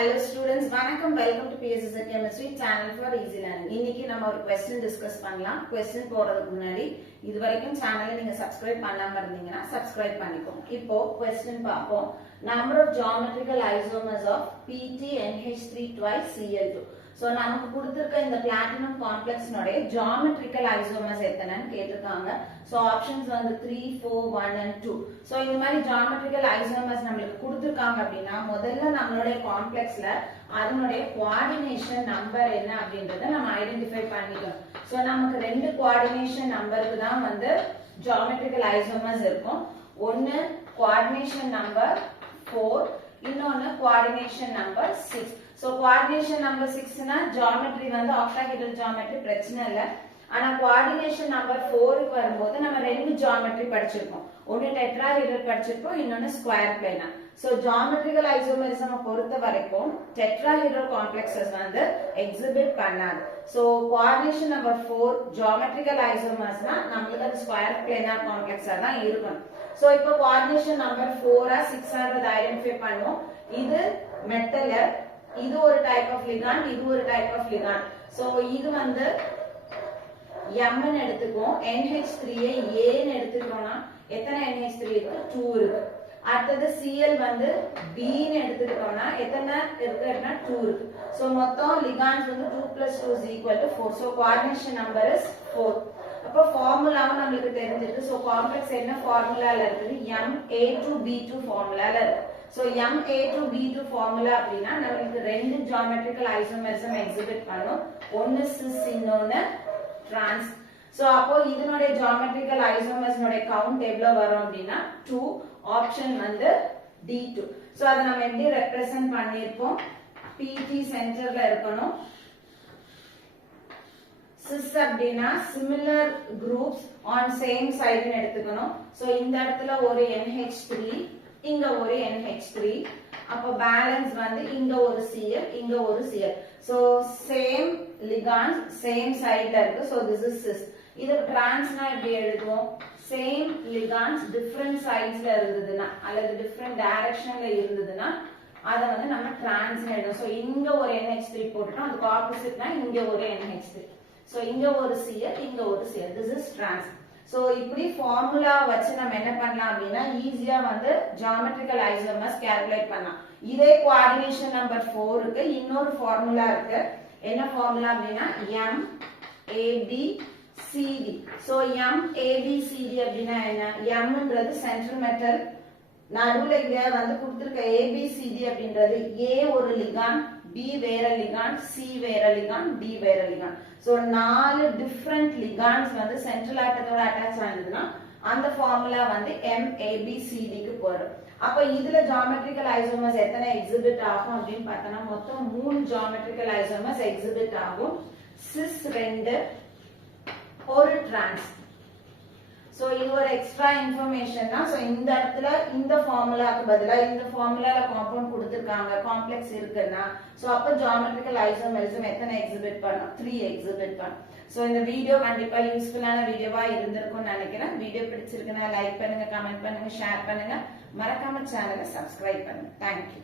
Hello students, வணக்கம். Welcome to PSS Chemistry channel for easy learning. இன்னைக்கு நம்ம ஒரு question discuss பண்ணலாம். Question போறதுக்கு முன்னாடி இதுவரைக்கும் சேனலை நீங்க subscribe பண்ணாம இருந்தீங்கன்னா subscribe பண்ணிக்கோங்க. இப்போ question பார்ப்போம். Number of geometrical isomers of PTNH3 twice Cl2. So நமக்கு கொடுத்திருக்க இந்த platinum complex நோட geometrical isomers எத்தனைன்னு கேட்டிருக்காங்க. So options வந்து 3, 4, 1 and 2. So இந்த மாதிரி geometrical isomers நம்மளுக்கு கொடுத்திருக்காங்க அப்படின்னா முதல்ல நம்மளுடைய complexல அதனுடைய coordination number என்ன அப்படின்றத நம்ம ஐடென்டிஃபை பண்ணிக்கணும். So நமக்கு ரெண்டு coordination numberக்கு தான் வந்து geometrical isomers இருக்கும். ஒன்னு coordination number 4, இன்னொன்னு coordination number 6. So coordination number 6 னா geometry வந்து octahedral geometry பிரச்சனை இல்ல. ஆனா coordination number 4 க்கு வரும்போது நம்ம ரெண்டு geometry படிச்சிருக்கோம். ஒன்னு tetrahedral படிச்சிருக்கோம், இன்னொன்னு square planar. So geometrical isomerism பொறுத்த வரைக்கும் tetrahedral complexes வந்து exhibit பண்ணாது. So coordination number 4 geometrical isomers னா நமக்கு அது square planar complex தான் இருக்கும். So இப்போ coordination number 4 ஆ 6 ஆனது ஐடென்டிஃபை பண்ணுவோம். இது மெட்டல், இது ஒரு டைப் ஆஃப் லிகாண்ட், இது ஒரு டைப் ஆஃப் லிகாண்ட். சோ இது வந்து M ன்னு எடுத்துக்குவோம். NH3 ஐ A ன்னு எடுத்துட்டோம்னா எத்தனை NH3 இருக்கு? 2 இருக்கு. அடுத்தது Cl வந்து B ன்னு எடுத்துட்டோம்னா எத்தனை இருக்குன்னா 2 இருக்கு. சோ மொத்தம் லிகாண்ட்ஸ் வந்து 2 + 2 = 4. So coordination number is 4. அப்ப ஃபார்முலாவும் நமக்கு தெரிஞ்சிருக்கு. சோ காம்ப்ளெக்ஸ் என்ன ஃபார்முலால இருக்குது? Ma2B2 ஃபார்முலால இருக்கு. So Ma2B2 ஃபார்முலா அப்படினா நமக்கு ரெண்டு geometrical isomerism எக்ஸிபிட் பண்ணும். ஒன்னு cis, இன்னொன்னு trans. So அப்போ இதனுடைய geometrical isomers உடைய கவுண்ட் எவ்வளவு வரும் அப்படினா 2. ஆப்ஷன் வந்து D2. So அத நம்ம எப்படி ரெப்ரசன்ட் பண்ணிருப்போம்? PT சென்டர்ல இருக்கணும். cis அப்படினா similar groups on same side ன்னு எடுத்துக்கணும். So இந்த இடத்துல ஒரு NH3, இங்க ஒரு NH3, அப்ப பேலன்ஸ் வந்து இங்க ஒரு Cl, இங்க ஒரு Cl. So same ligands same sideல இருக்கு. So this is cis. இது transனா எப்படி எழுதுவோம்? Same ligands different sidesல இருந்ததுன்னா அல்லது different directionல இருந்ததுன்னா அத வந்து நம்ம trans னு எழுதுவோம். So இங்க ஒரு NH3 போட்டுட்டோம், அதுக்கு ஆப்போசிட்னா இங்க ஒரு NH3. So இங்க ஒரு Cl, இங்க ஒரு Cl. This is trans. So இப்படி ஃபார்முலா வச்சு நம்ம என்ன பண்ணலாம் அப்படினா ஈஸியா வந்து geometrical isomers கால்குலேட் பண்ணலாம். இதே கோஆர்டினேஷன் நம்பர் 4 க்கு இன்னொரு ஃபார்முலா இருக்கு. என்ன ஃபார்முலா அப்படினா MABCD. So MABCD அப்படினா என்ன? M ன்றது சென்ட்ரல் மெட்டல், நடுவுல இங்க வந்து கொடுத்திருக்க ABCD அப்படின்றது A ஒரு லிகாண்ட், B வேற லிகாண்ட், C வேற லிகாண்ட், D வேற லிகாண்ட். சோ நாலு டிஃபரண்ட் லிகாண்ட்ஸ் வந்து சென்ட்ரல் ஆட்டத்தோட அட்டாச் ஆனதுன்னா அந்த ஃபார்முலா வந்து MABCD க்கு போறோம். அப்ப இதுல geometrical isomers எத்தனை எக்ஸிபிட் ஆகும் அப்படினு பார்த்தா மொத்தம் 3 geometrical isomers எக்ஸிபிட் ஆகும். cis 2, ஒரு trans. சோ இது ஒரு எக்ஸ்ட்ரா இன்ஃபர்மேஷன் தான். சோ இந்த இடத்துல இந்த ஃபார்முலாக்கு பதிலா இந்த ஃபார்முலால காம்பவுண்ட் கொடுத்திருக்காங்க, காம்ப்ளெக்ஸ் இருக்குன்னா சோ அப்ப geometrical isomerism எத்தனை எக்ஸிபிட் பண்ணும்? 3 எக்ஸிபிட் பண்ணும். சோ இந்த வீடியோ கண்டிப்பா யூஸ்ஃபுல்லான வீடியோவா இருந்திருக்கும்னு நினைக்கிறேன். வீடியோ பிடிச்சிருக்குன்னா லைக் பண்ணுங்க, கமெண்ட் பண்ணுங்க, ஷேர் பண்ணுங்க. மறக்காம சேனலை சப்ஸ்கிரைப் பண்ணுங்க. Thank you.